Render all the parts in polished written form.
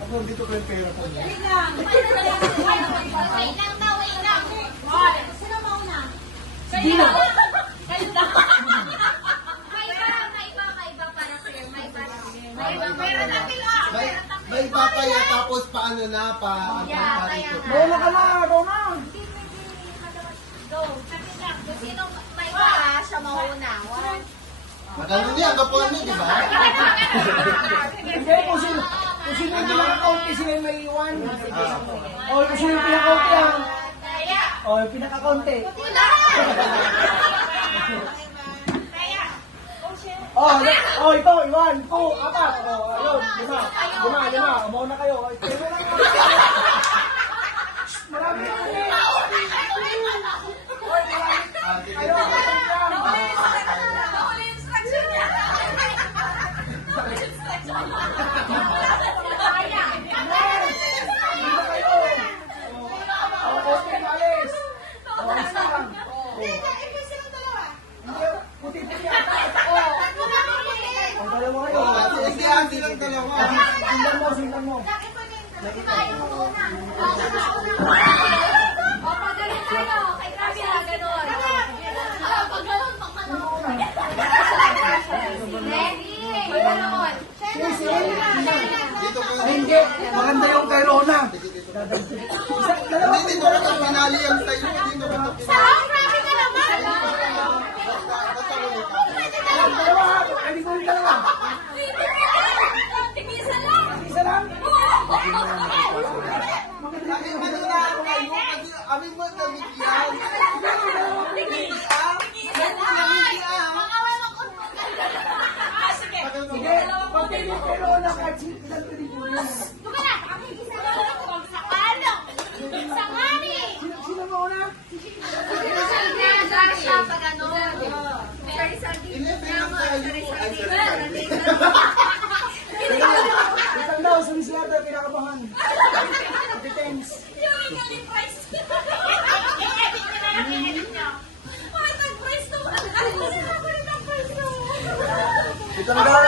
Ako dito ko yung pera ko. Wait lang. Wait lang. Sino mauna? Dino. Kayo na. Maiba para sa'yo. Maiba. Meron na pila. May papaya tapos paano na pa? Rona ka na, Rona. Go. Sino maiba? Siya mauna. Magano niya, kapon niya, di ba? Hindi, kung sino yung pinaka-kaunti, sila yung may iwan. O, kung sino yung pinaka-kaunti ah. O, yung pinaka-kaunti. Oh, ito, iwan. 2, 4. Oh, ayun, 5. 5. Mauna kayo. Marami na kami. Ayun, Silang dalawa. Sindan mo. Dito ko Ay, hindi. Maganda yung kay Rona. Hindi ko ito pinali ang tayo. Dito ko ito pinali. Dalawa. Ay, di ko yung dalawa. Isa lang. Bakit manunahan kayo? Kasi amin mo namigyan. Sige. Pagkain kay Rona, kahit ilan ko din yun. Sino mo una? Isang daw, sumisilata, pinakabahan. Depends. Ito na daw.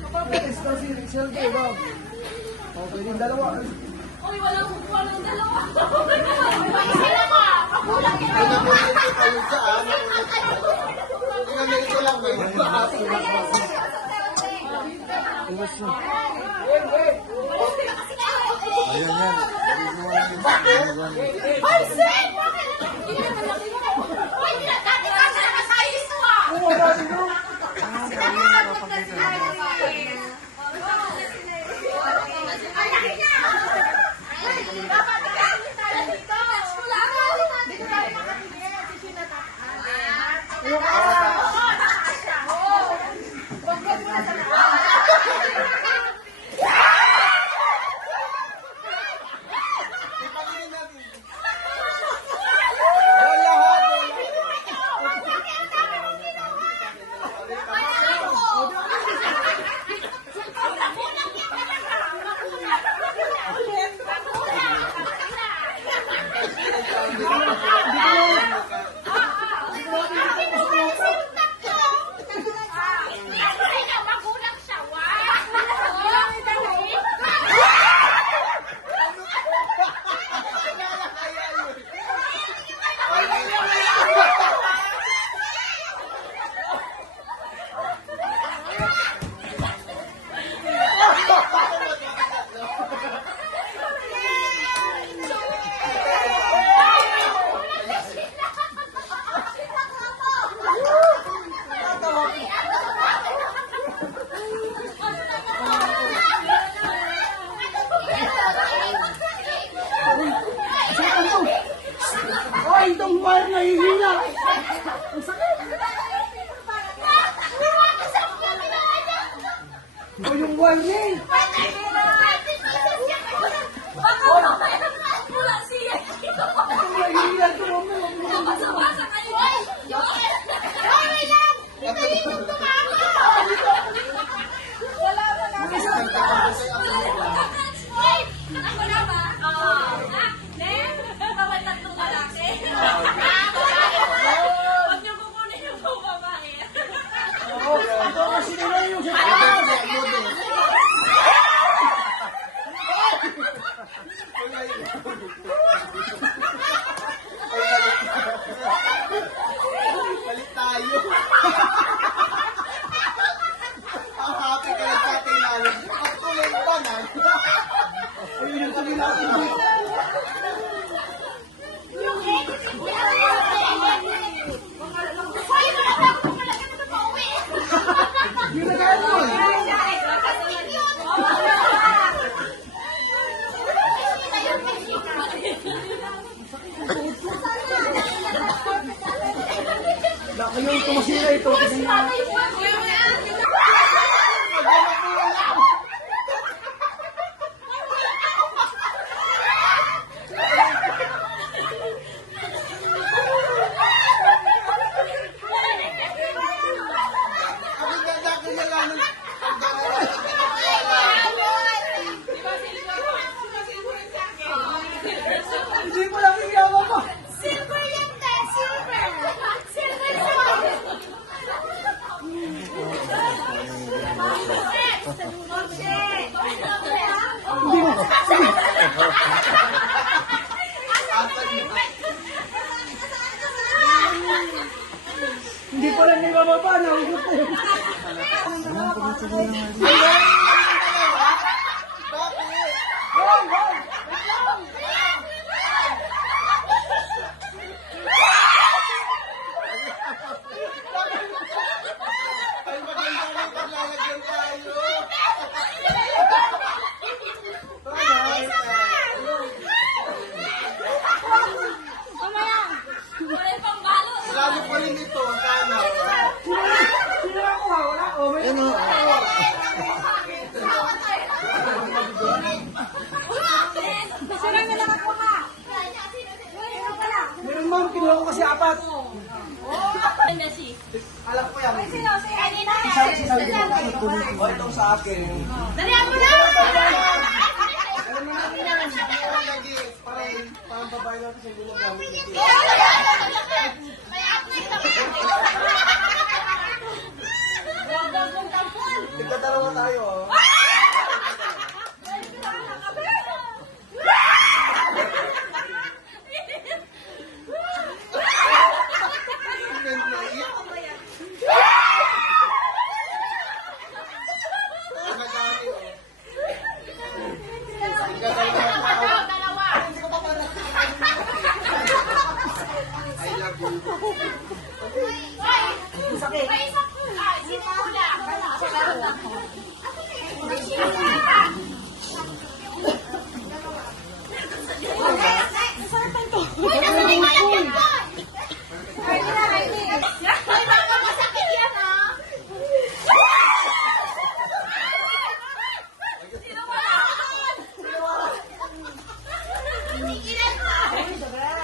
Kapapagis daw si Rixel Day, wow. O, pwede yung dalawa. Walang dalawa. Pinabulit ko kayo saan. Pinamili ko lang kayo. Ayan yan. Ay, Sen! Bakit? Hindi naman laki mo. Uy, dati ka na nakasayos mo ah! Oo, dati no. Ay, laki niya! Dapat nakakita tayo dito. Wala ka. Dito tayo makatingin. Sisi na Kayong tumasira ito. Kasi nga. Ako dadakilalanan. Hindi mo lang yung yawa mo. Silver yan, te! Silver! Silver song! Hindi mo. Hindi ko lang may bababa. Nahugot ko. Ay, maganda na paglalagyan tayo. Lalo pa rin ito, sana. Sino ako ha? Wala. O, may meron ma'am. Kinuha ko kasi apat. Alam ko yan. O, itong sa akin. Dalihan mo na! Alam mo namin yan. Lagi, parang babae natin sa gulo gamit ito. Tigdadalawa tayo, oh.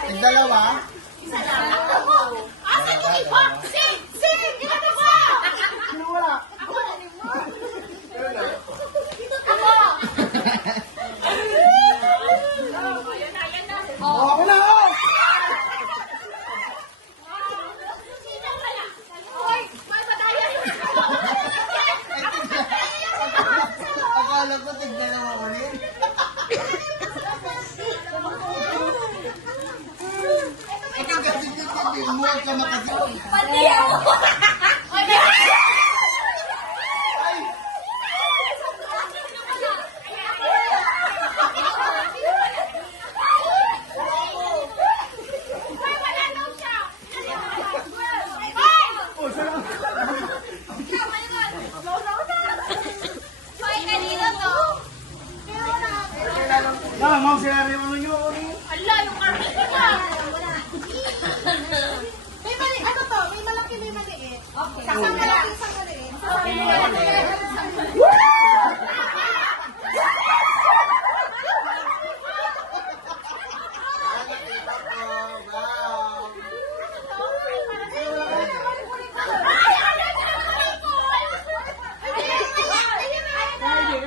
Tigdalawa? Asan yung iba? Sing! Ginagawa mo! Sino wala? Ako! O, ako na. O! Sino wala? Hoy! May madaya yun! Akala ko tigdalawa ulit. Ikaw kasi titipin mo ka makasawag. Pati ako! O, sana. Tama, ma'am. Sinari mo nyo. Ala, yung army ko na! May mali, ano to? May malaki, may maliit. Okay. Isang malaki, isang maliit.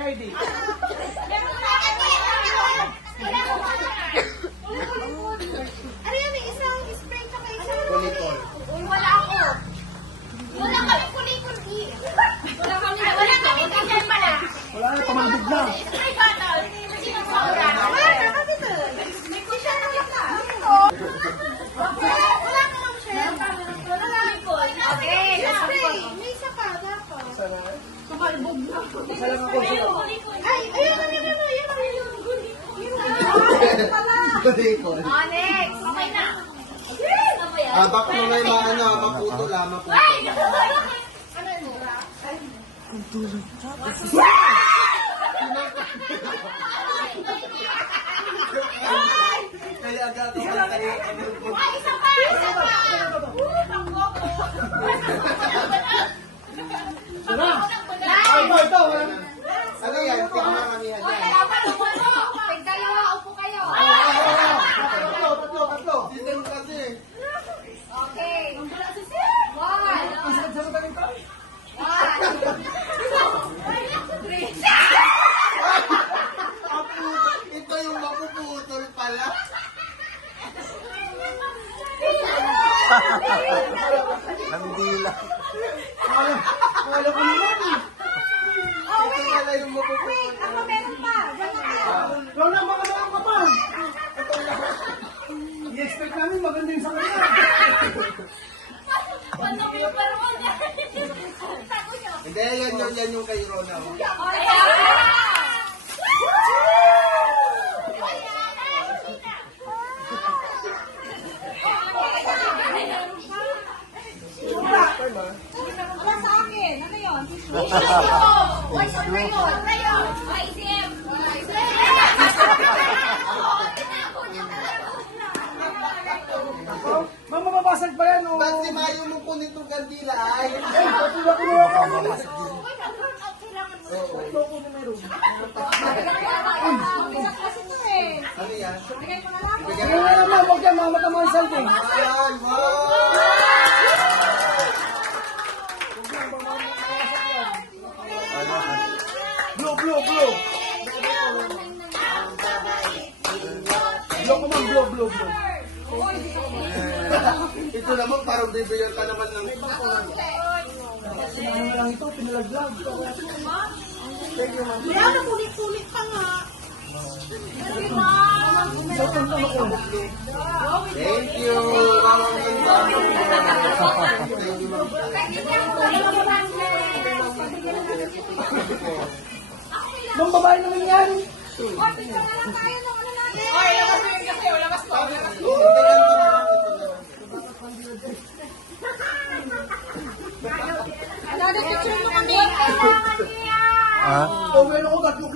Ready. Ano yan, may isang spray ka may isang... Kulikol. Uy, wala ako. Wala kami kulikul. Wala kami ganyan pala. Wala na, pamandog na. Spray bottle. Sino sobra? Wala, kasi to. May kusya na lang na. Wala ka lang, chef. Wala lang ko. Okay. Spray. May isa pa, dapat. Sana. Tumalbog na. Isa lang ako. Ay, ayun, Kulikol. Oh, next. Okay na. Baka may maano, maputo lang, maputo. Ay! Ano yun? Kaya agad ako tayo. Ay, isa pa! Isa pa! Panggogo! Akala ko naman eh. Oh, Ito wait. pala yung mapupunta. Wait, ako meron pa. Diyan na kayo. Rona, baka meron ka pa. I-expect namin maganda yung sa kanya. Ano mo yung parang Tago nyo. Hindi, yan yung kay Rona. Oh. Wala sa akin. Ano yun? What's your rayon? Rayon. ICM. Ma'am, mababasag pa yan, oh. Ba't si Mayo nung kunin itong kandila ay? Patula ko na ako. Kailangan mo. Bigat kasi ito eh. Ano yan? Bigay mo na lang. Sige nga naman, huwag yan, mamata mo yung salting. Ay, wow! Blow, blow, blow. Blow ko man, blow, blow, blow. Ito naman parang bibigyan ka naman ng... Ano lang ito, pinalaglag. Yan, nakulit-kulit ka nga. Sa punta ko. Thank you! Mamang ganda. Thank you, ma'am. Nung babae naman yan. Oy, labas mo yun kasi. Labas mo. Another picture mo kami. Oh, meron ko 3 kilo.